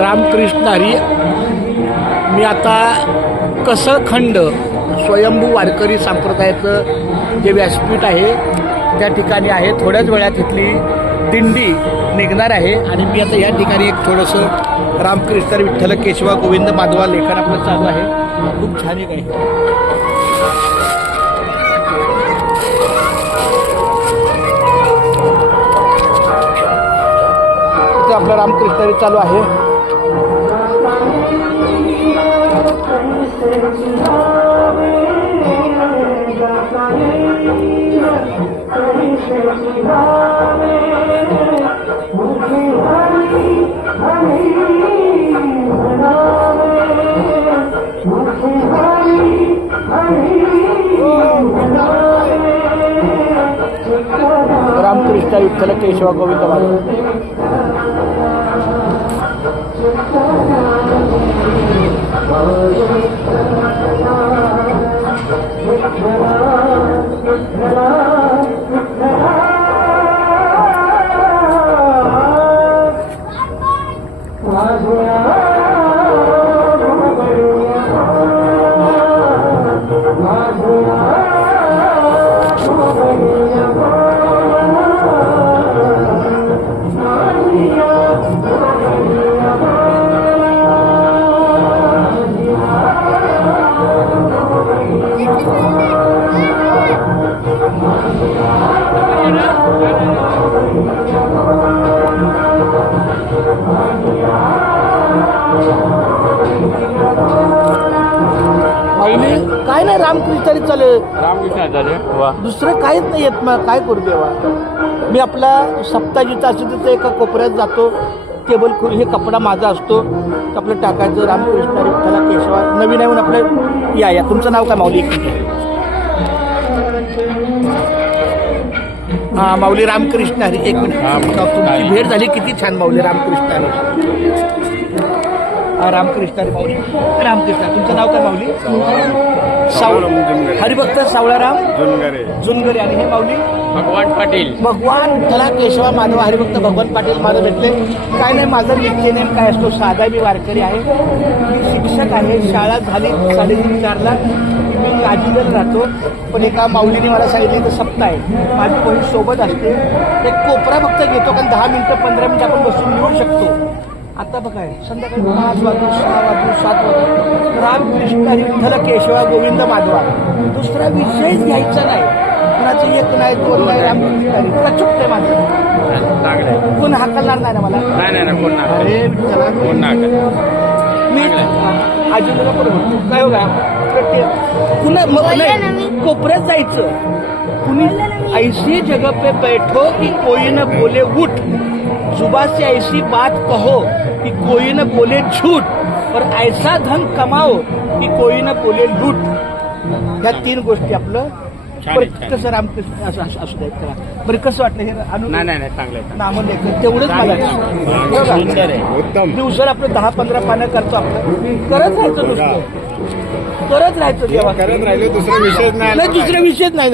रामकृष्ण हरी. मी आता कसळखंड स्वयंभू वारकरी संप्रदायाचं जे व्यासपीठ आहे त्या ठिकाणी आहे. थोड्याच वेळात इथली दिंडी निघणार आहे आणि मी आता या ठिकाणी एक थोडंसं रामकृष्ण विठ्ठल केशवा गोविंद माधवा लेखन आपलं चालू आहे. खूप छान एक आहे. इथं आपलं रामकृष्ण चालू आहे. रामकृष्ण विठ्ठल केशवा गोविंद माधव. काय नाही रामकृष्णारी चालेल. दुसरं काहीच नाही येत. मग काय करू देवा. मी आपला सप्ताह जिथं असतो तिथं एका कोपऱ्यात जातो. टेबल खुर्ची हे कपडा माझा असतो. आपलं टाकायचं रामकृष्ण विठ्ठला केशवा. नवीन नवीन आपलं या तुमचं नाव काय माऊली? हां माऊली रामकृष्ण हरी. एक मिनिट. तुमची भेट झाली किती छान माऊली रामकृष्ण हरी. रामकृष्ण माऊली रामकृष्ण. तुमचं नाव काय माऊली? हरिभक्त सावळाराम जुनगरे. आणि हे माऊली भगवान पाटील. भगवान विठ्ठला केशवा माधव हरिभक्त भगवान पाटील माझं भेटले. काय नाही माझं नित्यनेम काय असतो साधा. मी वारकरी आहे. मी शिक्षक आहे. शाळा झाली 3:30-4ला. मी गाजीला राहतो. पण एका माऊलीने मला सांगितलं तर सप्ताह आहे. माझी बहीण सोबत असते. एक कोपरा फक्त घेतो कारण 10 मिनिटं 15 मिनिटं आपण बसून येऊ शकतो. आता बघा संध्याकाळी 5 वाजून 6 वाजून 7 वाजून रामकृष्ण हरी विठ्ठल केशवा गोविंद माधवा. दुसरा विषयच घ्यायचा नाही. कुणाचं एक नाही 2 नाही. रामकृष्ण हरी. तुला चुकतंय माझं. कोण हाकलणार नाही ना मला. अरे विठ्ठला मी आजीला बरोबर काय बघा पुन्हा मग नाही कोपऱ्यात जायचं. कुणी ऐसी जगह पे बैठो की कोई न बोले उठ. जुबा से ऐसी बात कहो कि कोई न बोले झूठ. और ऐसा धन कमाओ कि कोई न बोले लूट. ह्या 3 गोष्टी आपलं कसं रामकृष्ण असू द्यायचं करा. बरं कसं वाटलं हे चांगलं नामलेखन तेवढंच मला दिवसाला आपलं 10-15 पानं करतो. आपलं करत राहायचं नुसतं करत राहायचं. करत राहिले दुसरा विषय नाही. दुसरा विषयच नाही.